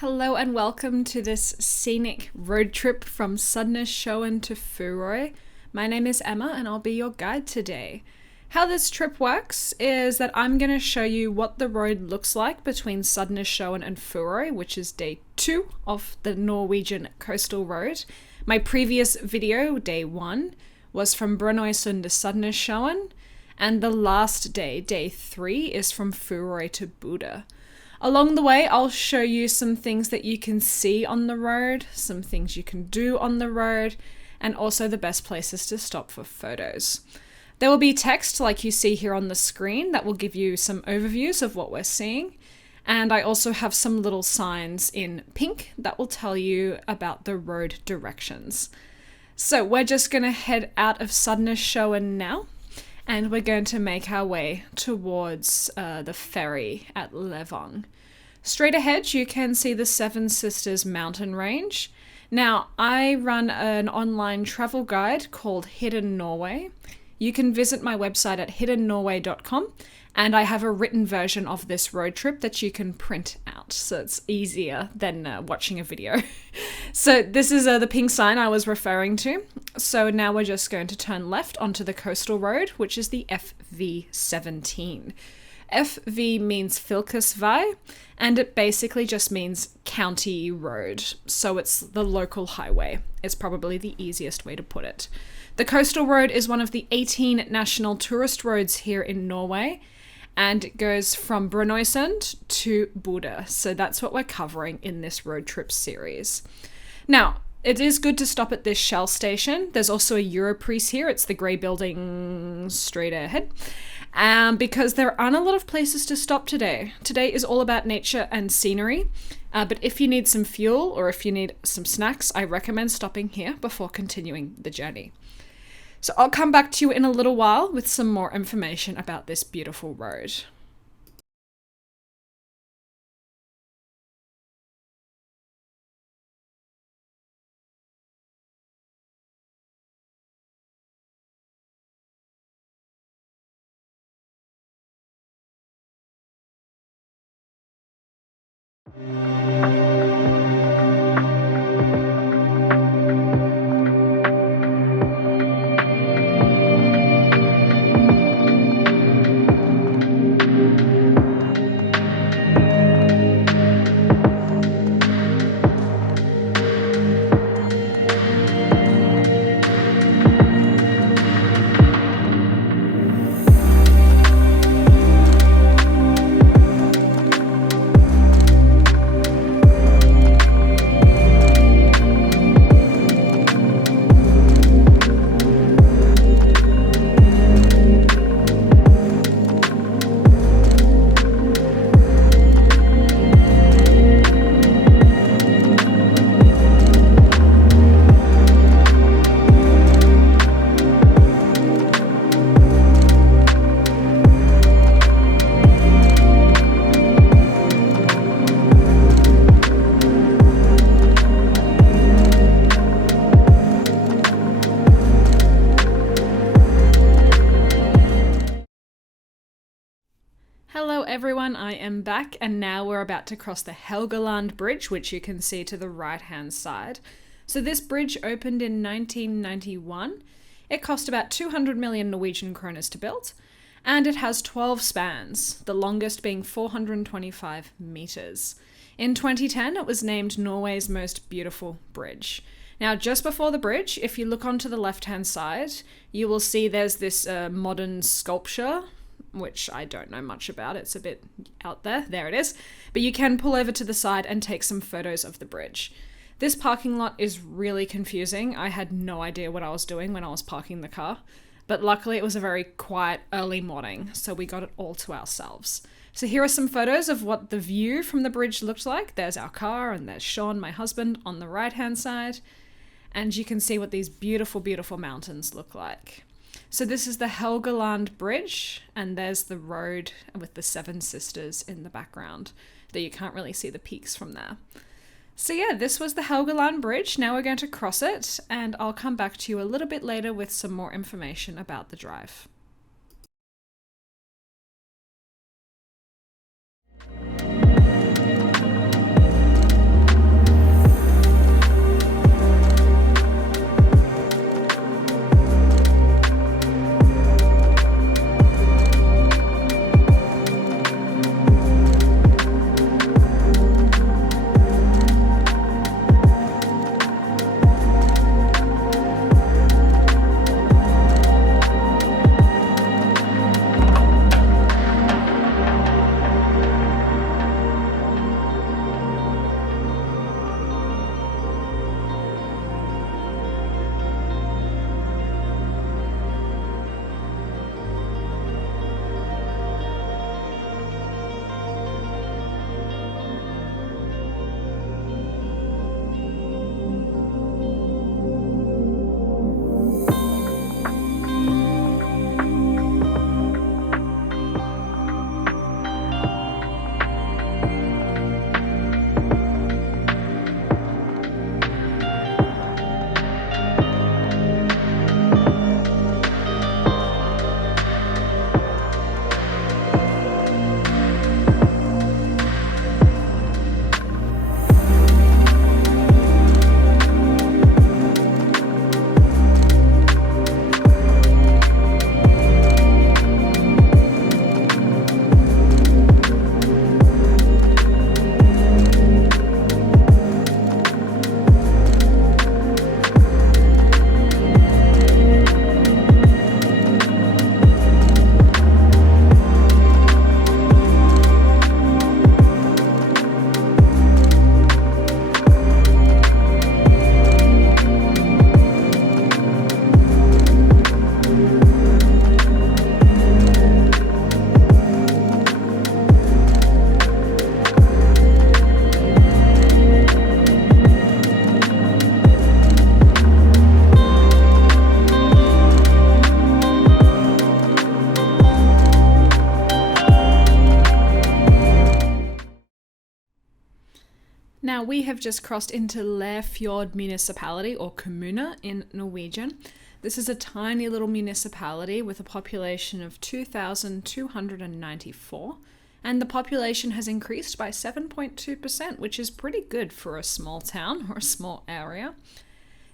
Hello and welcome to this scenic road trip from Sandnessjøen to Forøy. My name is Emma and I'll be your guide today. How this trip works is that I'm going to show you what the road looks like between Sandnessjøen and Forøy, which is day 2 of the Norwegian coastal road. My previous video, day 1, was from Meløy to Sandnessjøen, and the last day, day 3, is from Forøy to Bodø. Along the way, I'll show you some things that you can see on the road, some things you can do on the road, and also the best places to stop for photos. There will be text like you see here on the screen that will give you some overviews of what we're seeing. And I also have some little signs in pink that will tell you about the road directions. So we're just going to head out of Sandnessjøen now. And we're going to make our way towards the ferry at Levang. Straight ahead, you can see the Seven Sisters mountain range. Now, I run an online travel guide called Hidden Norway. You can visit my website at hiddennorway.com, and I have a written version of this road trip that you can print out, so it's easier than watching a video. So this is the pink sign I was referring to. So now we're just going to turn left onto the coastal road, which is the FV17. FV means Fylkesvei, and it basically just means county road. So it's the local highway. It's probably the easiest way to put it. The coastal road is one of the 18 national tourist roads here in Norway, and it goes from Brønnøysund to Bodø. So that's what we're covering in this road trip series. Now, it is good to stop at this Shell station. There's also a Europris here. It's the grey building straight ahead. Because there aren't a lot of places to stop today. Today is all about nature and scenery. But if you need some fuel or if you need some snacks, I recommend stopping here before continuing the journey. So I'll come back to you in a little while with some more information about this beautiful road. Hello everyone, I am back and now we're about to cross the Helgeland bridge, which you can see to the right hand side. So this bridge opened in 1991. It cost about 200 million Norwegian kroners to build, and it has 12 spans, the longest being 425 meters. In 2010, it was named Norway's most beautiful bridge. Now, just before the bridge, if you look onto the left-hand side, you will see there's this modern sculpture, which I don't know much about. It's a bit out there. There it is. But you can pull over to the side and take some photos of the bridge. This parking lot is really confusing. I had no idea what I was doing when I was parking the car. But luckily it was a very quiet early morning, so we got it all to ourselves. So here are some photos of what the view from the bridge looked like. There's our car and there's Sean, my husband, on the right-hand side. And you can see what these beautiful, beautiful mountains look like. So this is the Helgeland Bridge, and there's the road with the Seven Sisters in the background, though you can't really see the peaks from there. So yeah, this was the Helgeland Bridge. Now we're going to cross it, and I'll come back to you a little bit later with some more information about the drive. Now we have just crossed into Lefjord municipality, or kommune in Norwegian. This is a tiny little municipality with a population of 2,294, and the population has increased by 7.2%, which is pretty good for a small town or a small area.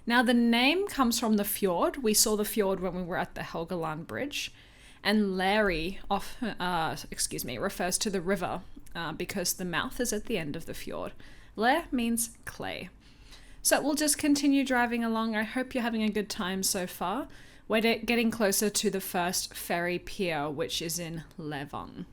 Now the name comes from the fjord. We saw the fjord when we were at the Helgeland bridge, and Leri refers to the river because the mouth is at the end of the fjord. Le means clay. So we'll just continue driving along. I hope you're having a good time so far. We're getting closer to the first ferry pier, which is in Levang.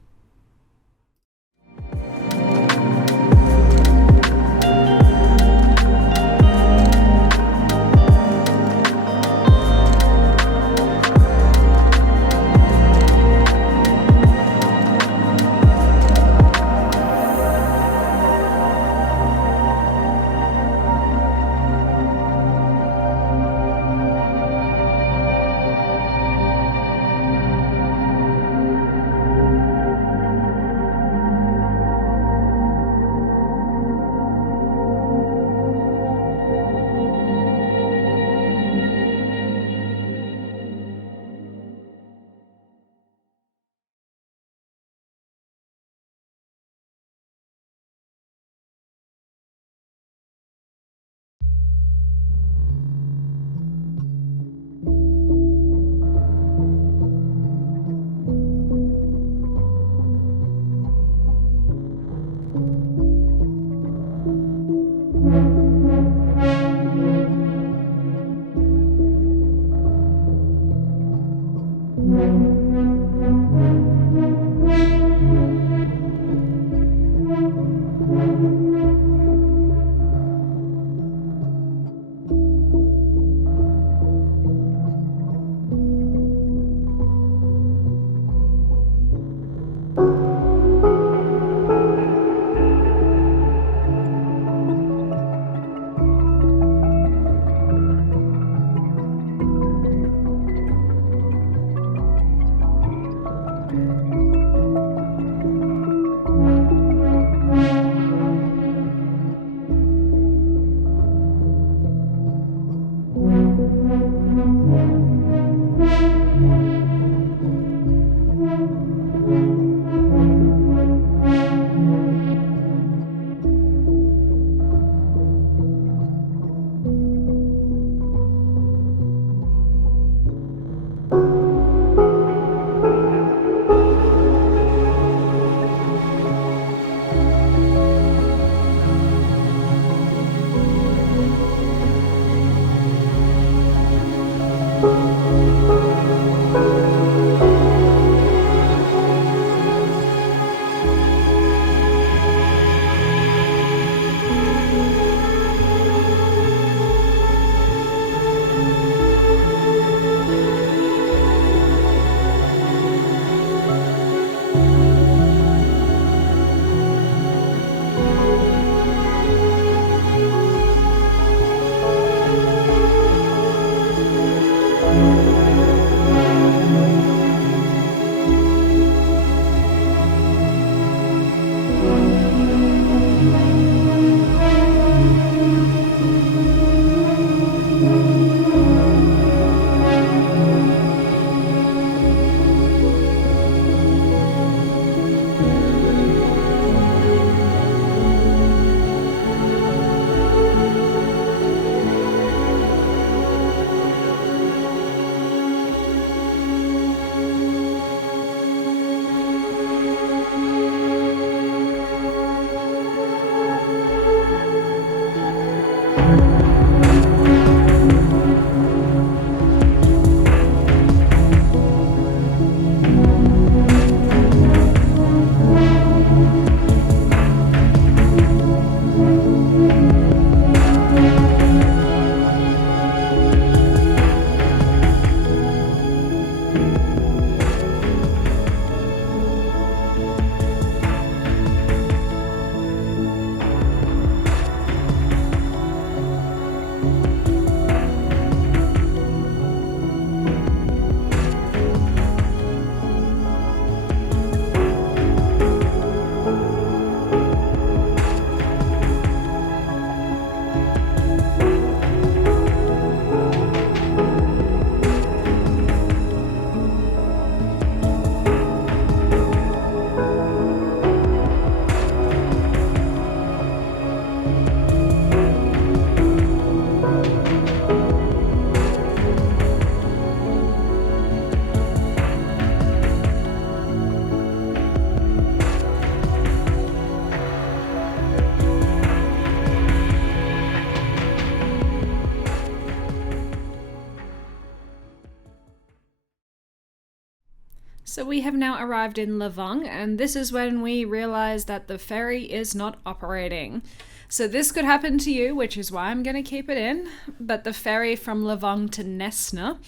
So we have now arrived in Levang, and this is when we realize that the ferry is not operating. So this could happen to you, which is why I'm going to keep it in. But the ferry from Levang to Nesna,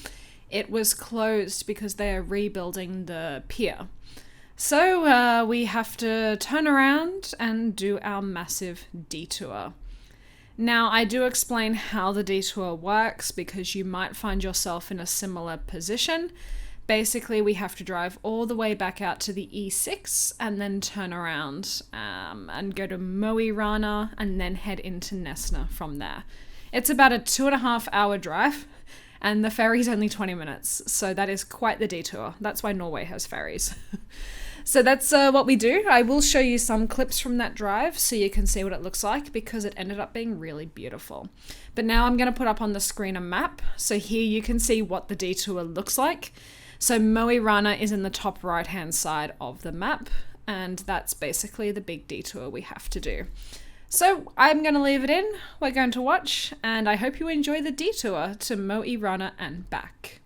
it was closed because they are rebuilding the pier. So we have to turn around and do our massive detour. Now, I do explain how the detour works because you might find yourself in a similar position. Basically, we have to drive all the way back out to the E6 and then turn around and go to Rana and then head into Nesna from there. It's about a 2.5 hour drive and the ferry's only 20 minutes. So that is quite the detour. That's why Norway has ferries. So that's what we do. I will show you some clips from that drive so you can see what it looks like because it ended up being really beautiful. But now I'm going to put up on the screen a map. So here you can see what the detour looks like. So Mo Rana is in the top right hand side of the map, and that's basically the big detour we have to do. So I'm going to leave it in, we're going to watch, and I hope you enjoy the detour to Mo Rana and back.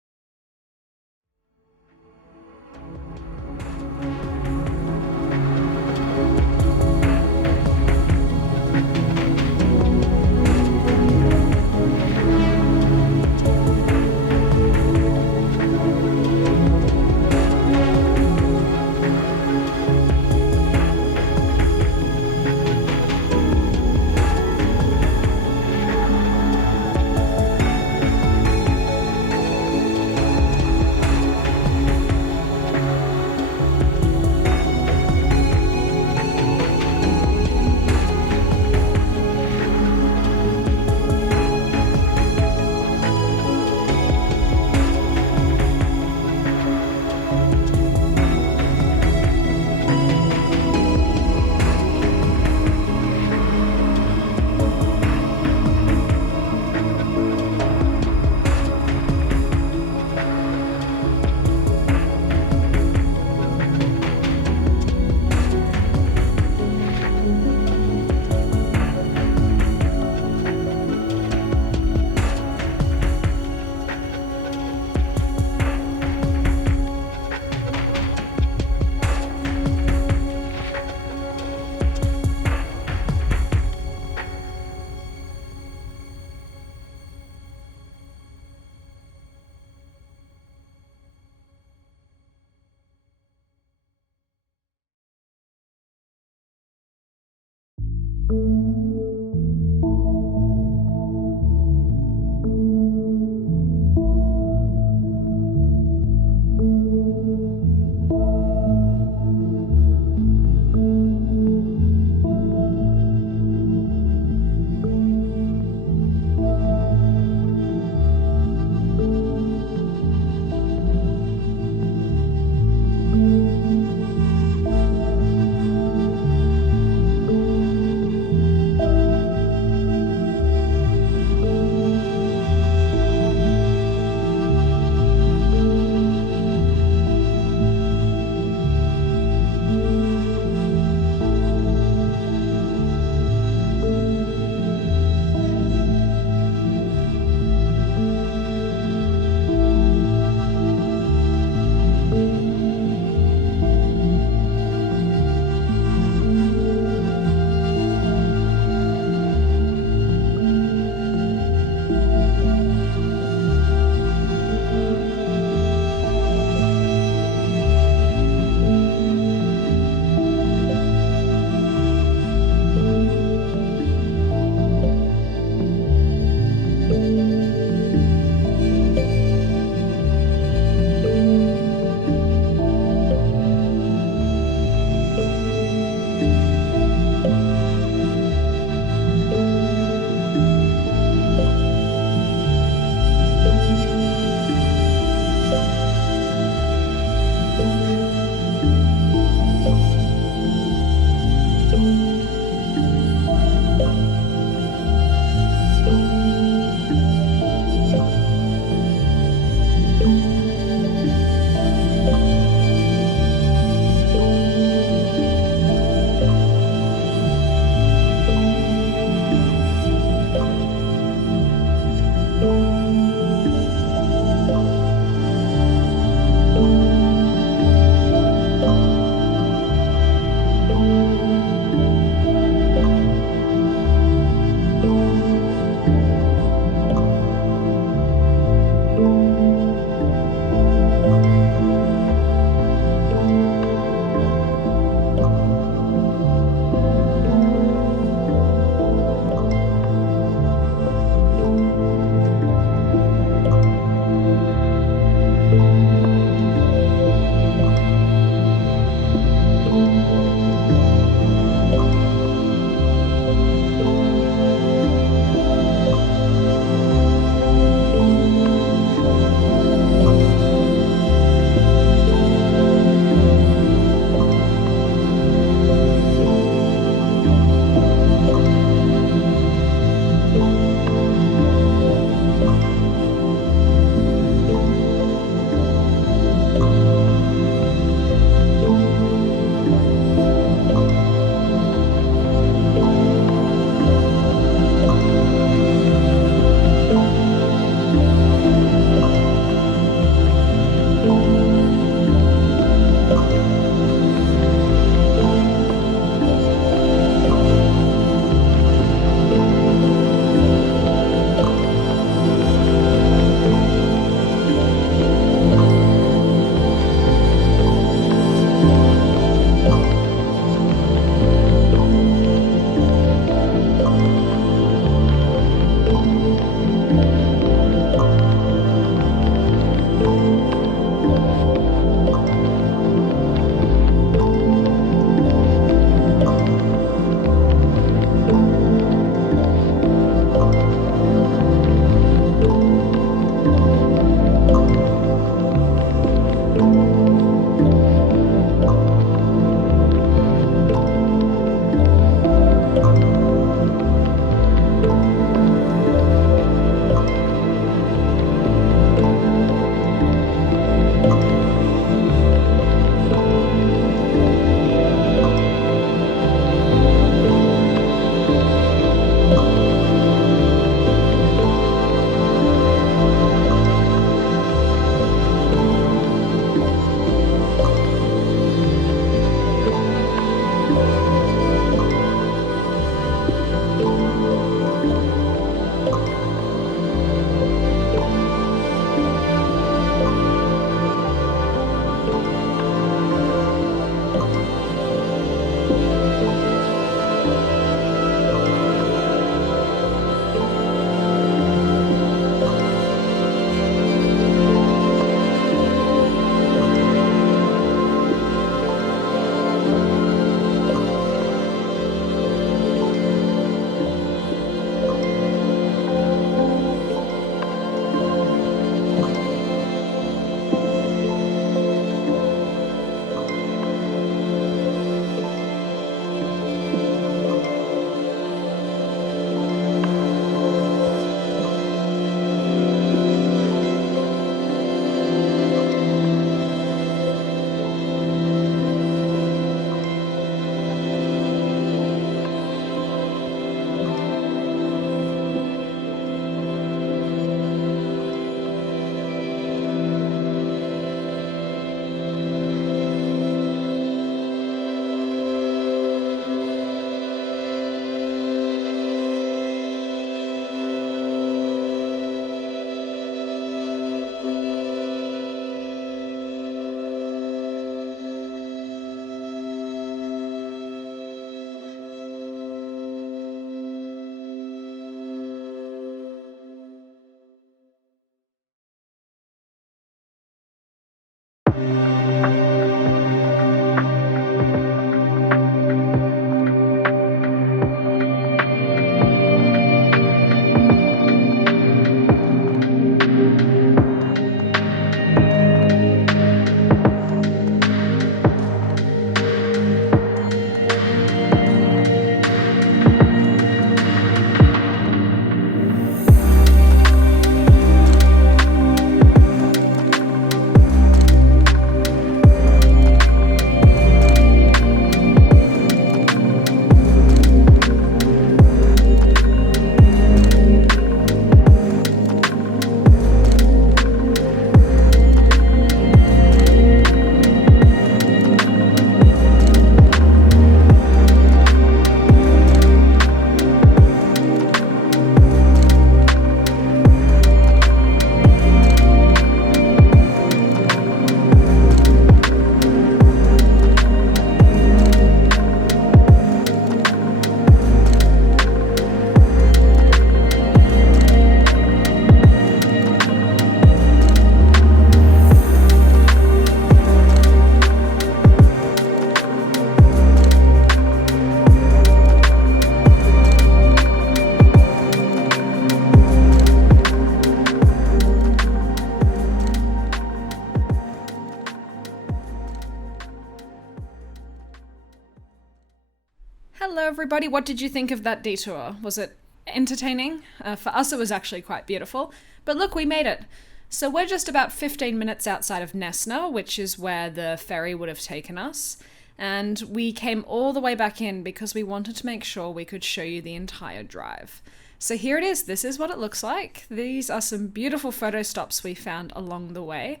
Hello everybody, what did you think of that detour? Was it entertaining? For us it was actually quite beautiful, but look, we made it. So we're just about 15 minutes outside of Nesna, which is where the ferry would have taken us, and we came all the way back in because we wanted to make sure we could show you the entire drive. So here it is, this is what it looks like. These are some beautiful photo stops we found along the way,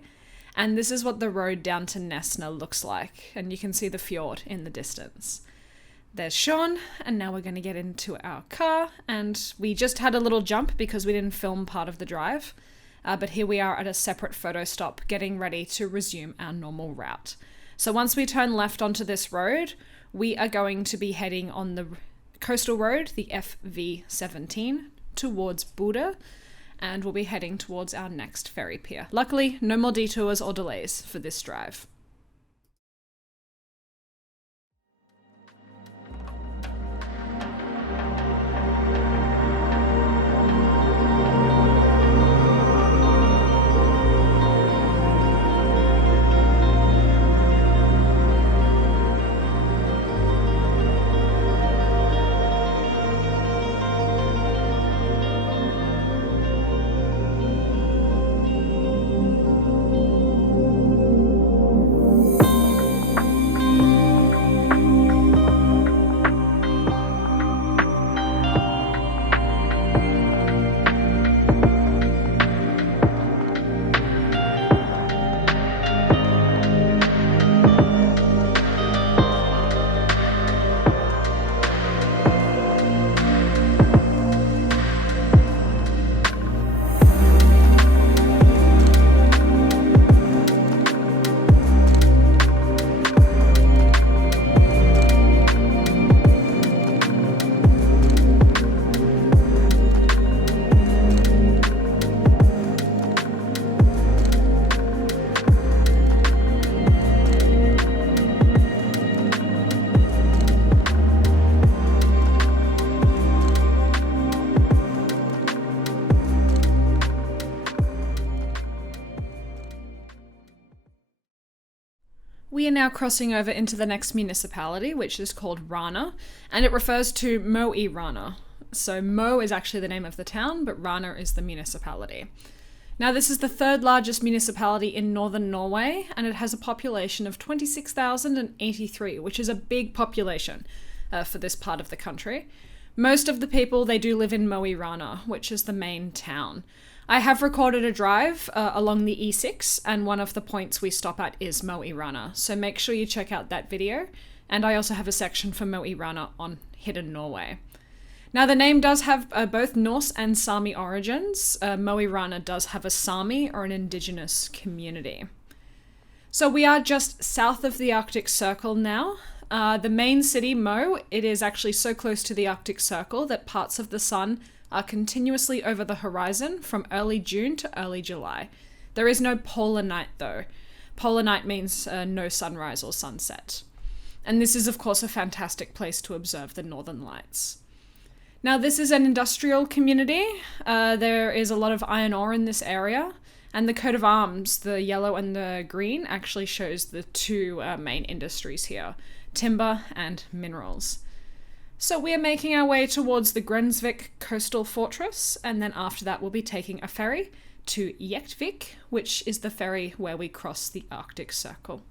and this is what the road down to Nesna looks like, and you can see the fjord in the distance. There's Sean, and now we're going to get into our car, and we just had a little jump because we didn't film part of the drive, but here we are at a separate photo stop getting ready to resume our normal route. So once we turn left onto this road, we are going to be heading on the coastal road, the FV17, towards Buda, and we'll be heading towards our next ferry pier. Luckily, no more detours or delays for this drive. We are now crossing over into the next municipality, which is called Rana, and it refers to Meløy Rana. So Mo is actually the name of the town, but Rana is the municipality. Now this is the third largest municipality in northern Norway, and it has a population of 26,083, which is a big population for this part of the country. Most of the people, they do live in Meløy Rana, which is the main town. I have recorded a drive along the E6, and one of the points we stop at is Meløy Rana, so make sure you check out that video. And I also have a section for Meløy Rana on Hidden Norway. Now the name does have both Norse and Sami origins. Meløy Rana does have a Sami, or an indigenous community. So we are just south of the Arctic Circle now. The main city, Mo, it is actually so close to the Arctic Circle that parts of the sun are continuously over the horizon from early June to early July. There is no polar night though. Polar night means no sunrise or sunset. And this is of course a fantastic place to observe the northern lights. Now this is an industrial community. There is a lot of iron ore in this area, and the coat of arms, the yellow and the green, actually shows the two main industries here, timber and minerals. So we are making our way towards the Grønsvik coastal fortress, and then after that we'll be taking a ferry to Jektvik, which is the ferry where we cross the Arctic Circle.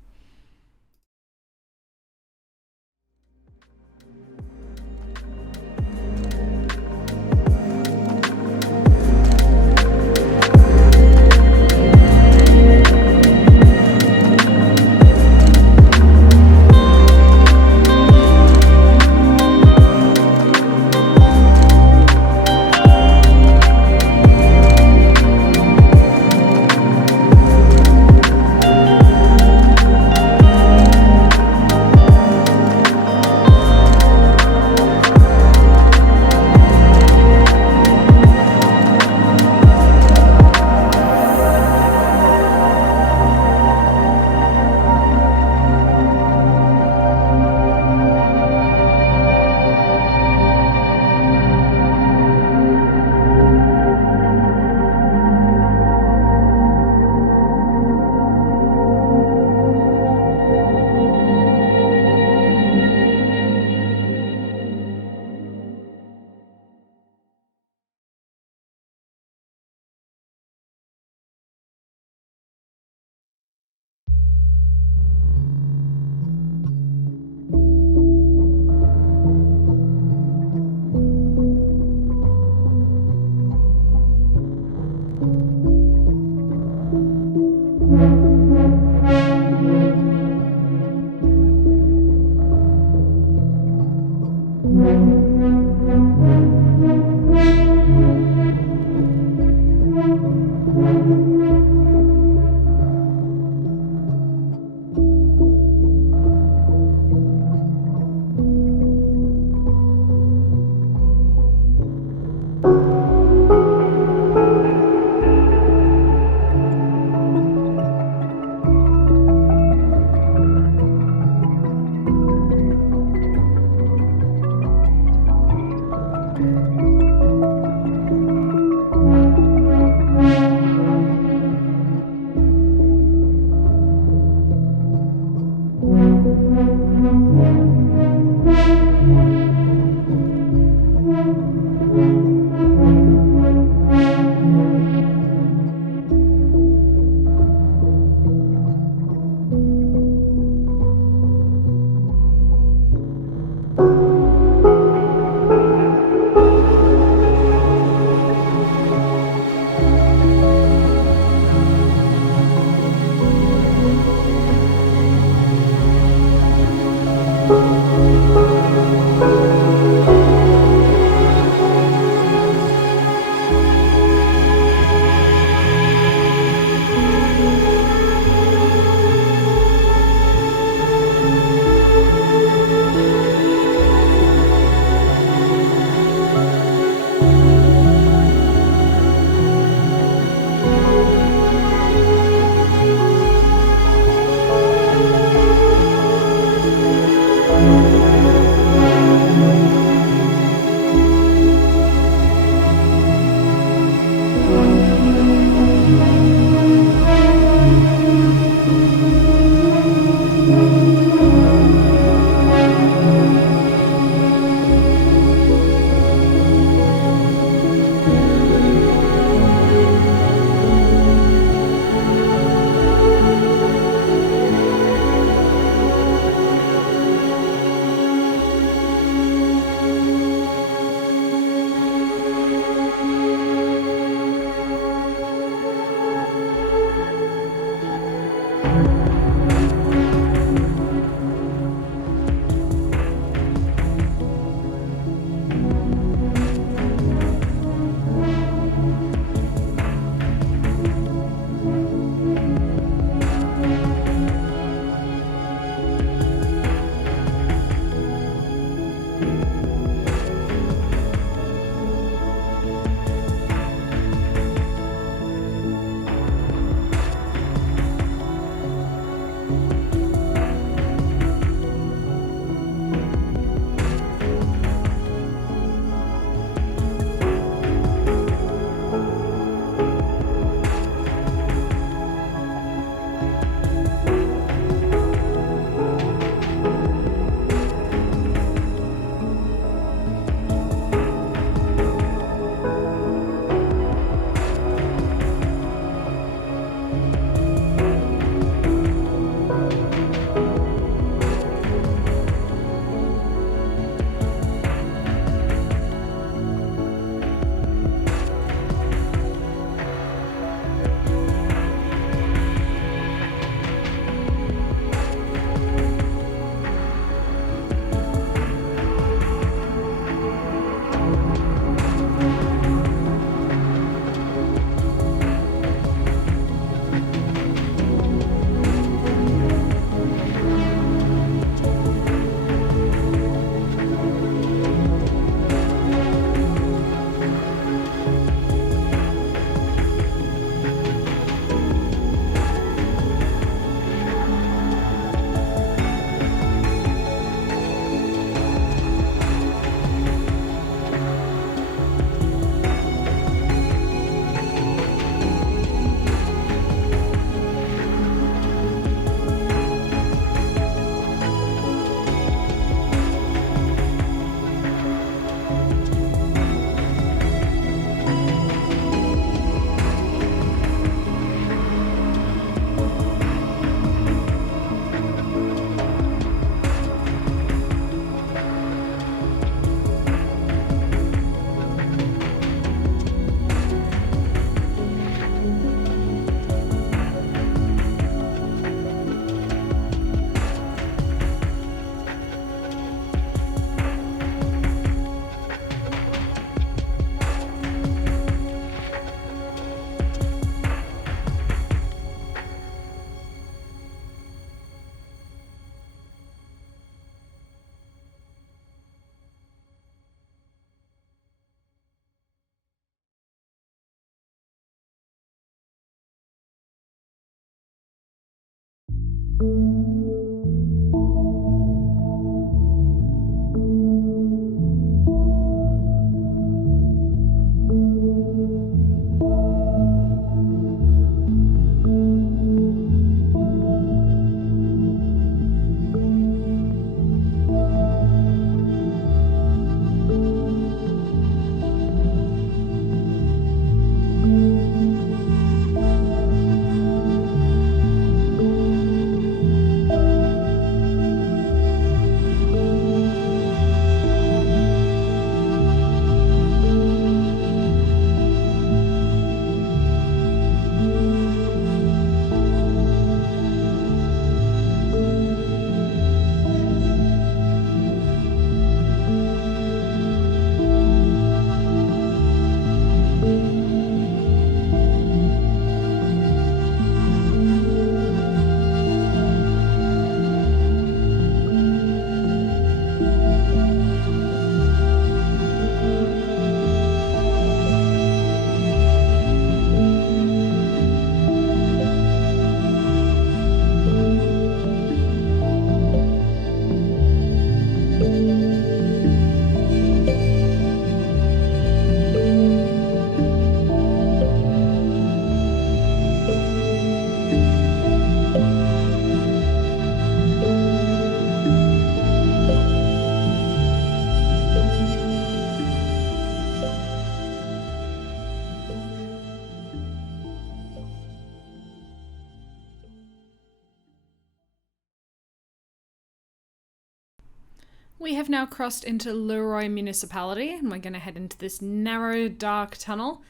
We have now crossed into Forøy municipality and we're going to head into this narrow, dark tunnel.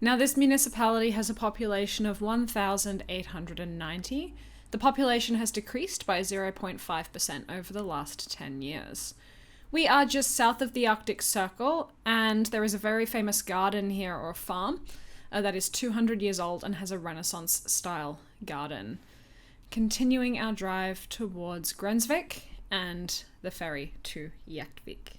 Now this municipality has a population of 1,890. The population has decreased by 0.5% over the last 10 years. We are just south of the Arctic Circle, and there is a very famous garden here, or farm, that is 200 years old and has a Renaissance-style garden. Continuing our drive towards Grønsvik and the ferry to Gjøvik.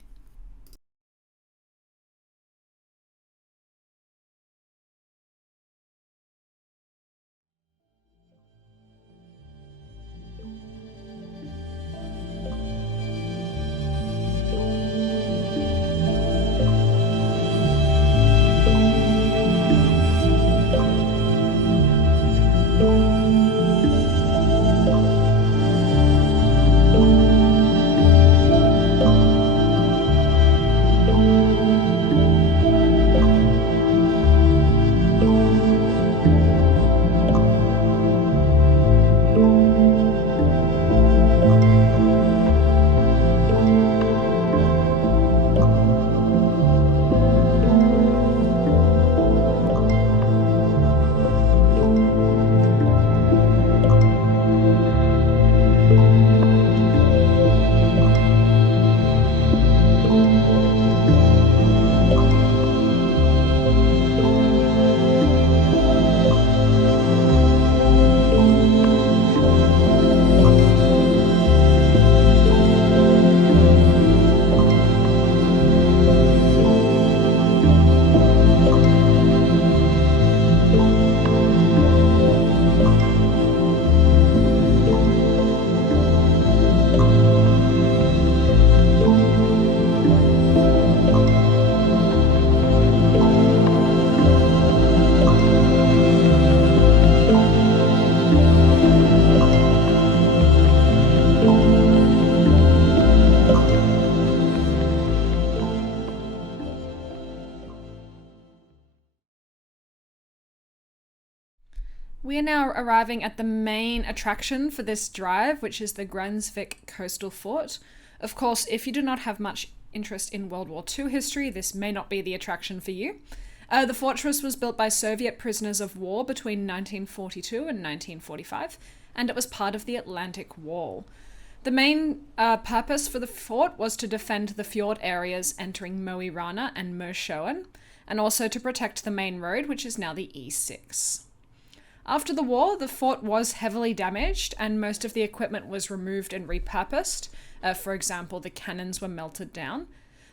We are now arriving at the main attraction for this drive, which is the Grønsvik Coastal Fort. Of course, if you do not have much interest in World War II history, this may not be the attraction for you. The fortress was built by Soviet prisoners of war between 1942 and 1945, and it was part of the Atlantic Wall. The main purpose for the fort was to defend the fjord areas entering Rana and Meløy, and also to protect the main road, which is now the E6. After the war, the fort was heavily damaged and most of the equipment was removed and repurposed. For example, the cannons were melted down.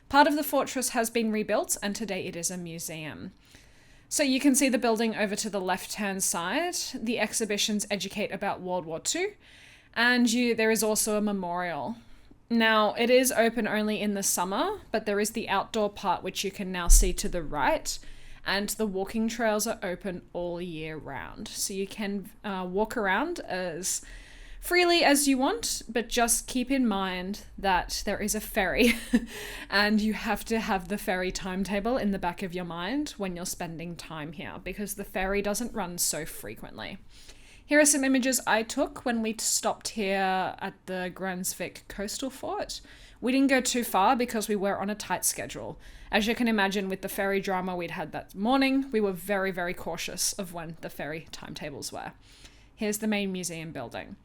Part of the fortress has been rebuilt and today it is a museum. So you can see the building over to the left-hand side. The exhibitions educate about World War II, and there is also a memorial. Now, it is open only in the summer, but there is the outdoor part which you can now see to the right, and the walking trails are open all year round. So you can walk around as freely as you want, but just keep in mind that there is a ferry and you have to have the ferry timetable in the back of your mind when you're spending time here, because the ferry doesn't run so frequently. Here are some images I took when we stopped here at the Grønsvik Coastal Fort. We didn't go too far because we were on a tight schedule. As you can imagine, with the ferry drama we'd had that morning, we were very, very cautious of when the ferry timetables were. Here's the main museum building.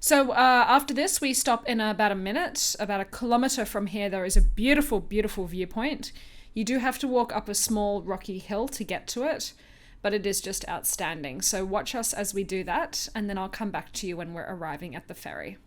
So after this, we stop in about a minute. About a kilometre from here, there is a beautiful, beautiful viewpoint. You do have to walk up a small rocky hill to get to it, but it is just outstanding. So watch us as we do that, and then I'll come back to you when we're arriving at the ferry.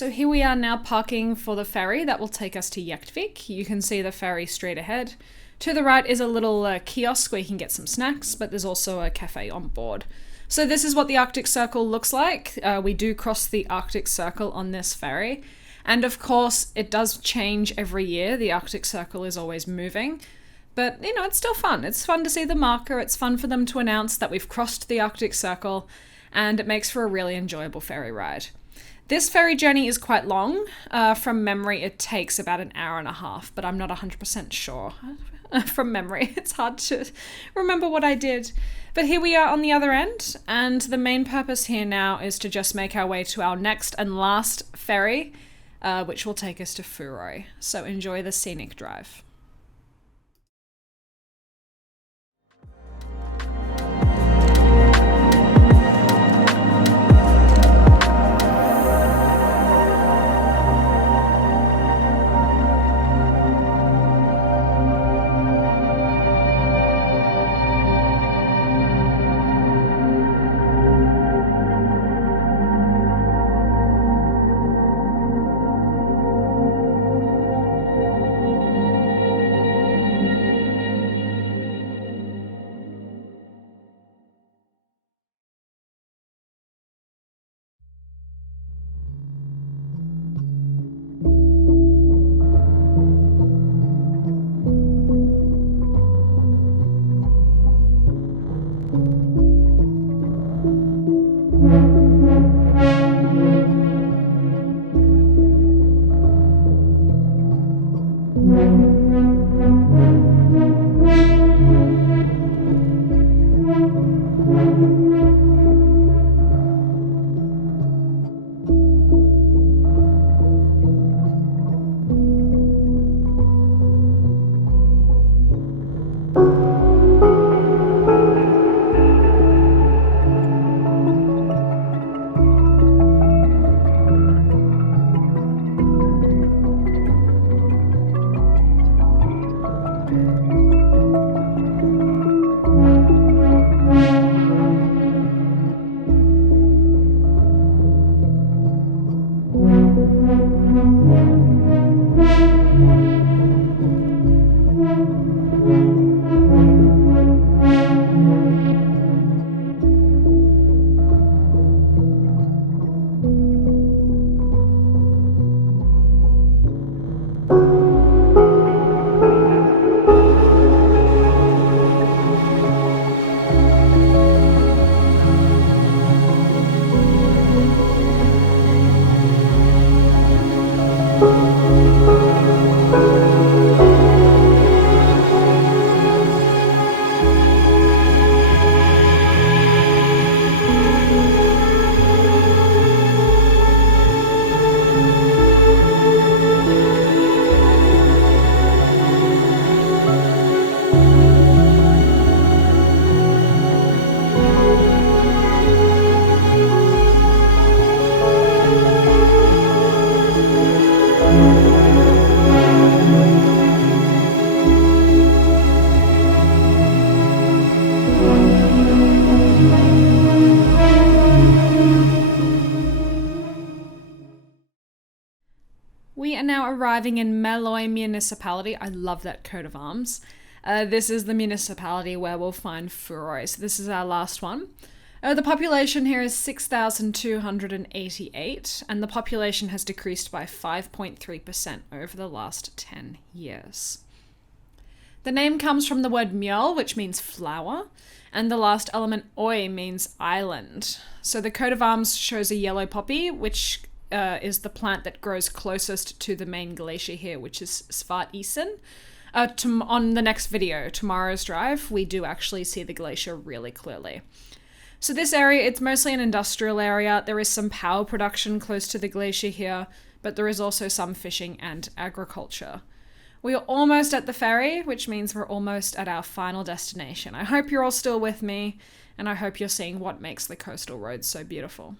So here we are now parking for the ferry that will take us to Grønsvik. You can see the ferry straight ahead. To the right is a little kiosk where you can get some snacks, but there's also a cafe on board. So this is what the Arctic Circle looks like. We do cross the Arctic Circle on this ferry. And of course, it does change every year. The Arctic Circle is always moving. But, you know, it's still fun. It's fun to see the marker. It's fun for them to announce that we've crossed the Arctic Circle, and it makes for a really enjoyable ferry ride. This ferry journey is quite long. From memory, it takes about an hour and a half, but I'm not 100% sure. From memory, it's hard to remember what I did. But here we are on the other end, and the main purpose here now is to just make our way to our next and last ferry, which will take us to Forøy. So enjoy the scenic drive. We are now arriving in Meløy municipality. I love that coat of arms. This is the municipality where we'll find Forøy. So this is our last one. The population here is 6,288, and the population has decreased by 5.3% over the last 10 years. The name comes from the word mjøl, which means flower, and the last element øy means island. So the coat of arms shows a yellow poppy, which is the plant that grows closest to the main glacier here, which is Svartisen. On the next video, tomorrow's drive, we do actually see the glacier really clearly. So this area, it's mostly an industrial area. There is some power production close to the glacier here, but there is also some fishing and agriculture. We are almost at the ferry, which means we're almost at our final destination. I hope you're all still with me, and I hope you're seeing what makes the coastal roads so beautiful.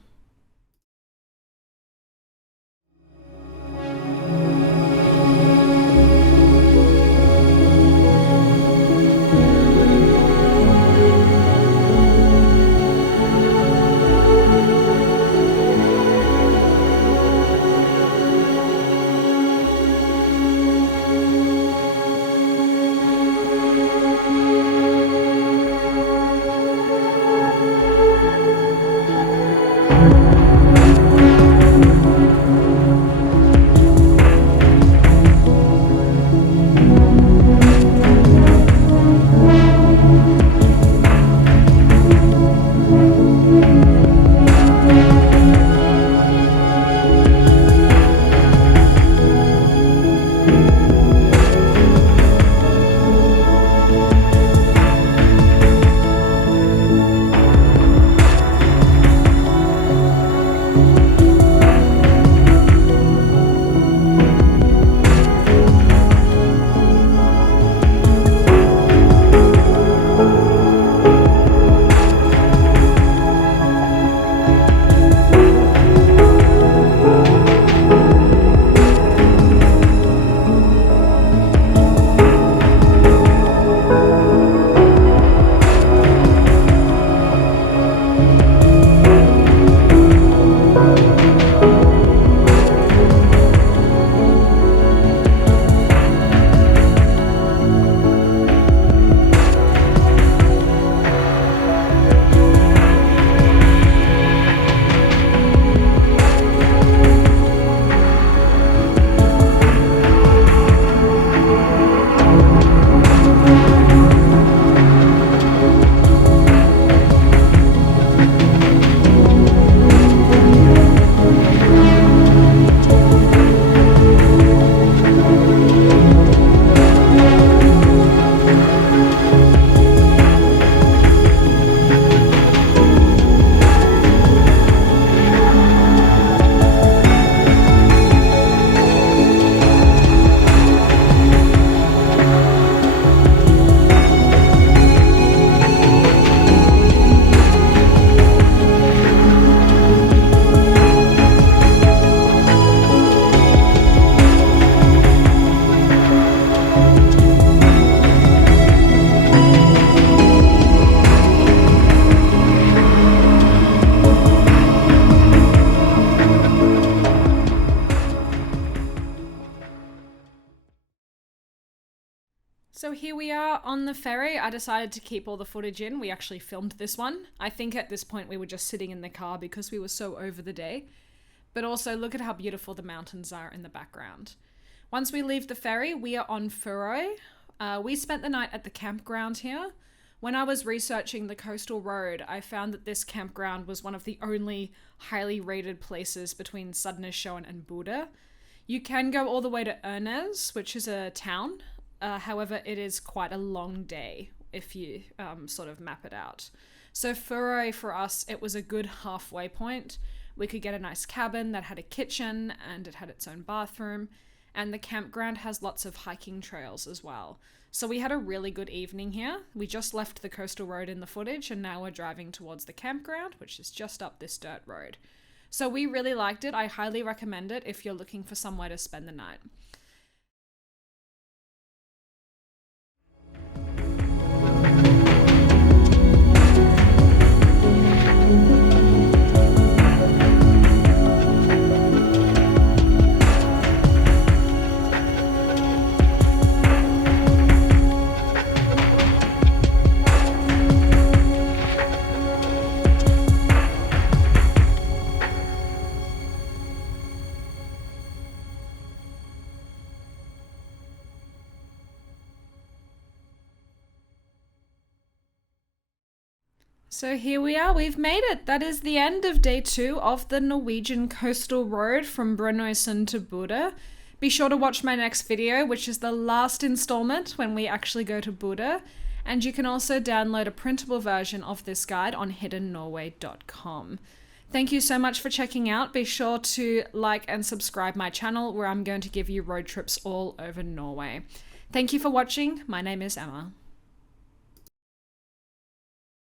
So here we are on the ferry. I decided to keep all the footage in. We actually filmed this one. I think at this point we were just sitting in the car because we were so over the day. But also look at how beautiful the mountains are in the background. Once we leave the ferry, we are on Forøy. We spent the night at the campground here. When I was researching the coastal road, I found that this campground was one of the only highly rated places between Sandnessjøen and Bodø. You can go all the way to Ørnes, which is a town. However, it is quite a long day if you sort of map it out. So Forøy, for us, it was a good halfway point. We could get a nice cabin that had a kitchen and it had its own bathroom. And the campground has lots of hiking trails as well. So we had a really good evening here. We just left the coastal road in the footage and now we're driving towards the campground, which is just up this dirt road. So we really liked it. I highly recommend it if you're looking for somewhere to spend the night. So here we are, we've made it. That is the end of day 2 of the Norwegian coastal road from Brønnøysund to Bodø. Be sure to watch my next video, which is the last installment when we actually go to Bodø. And you can also download a printable version of this guide on hiddennorway.com. Thank you so much for checking out. Be sure to like and subscribe my channel where I'm going to give you road trips all over Norway. Thank you for watching. My name is Emma.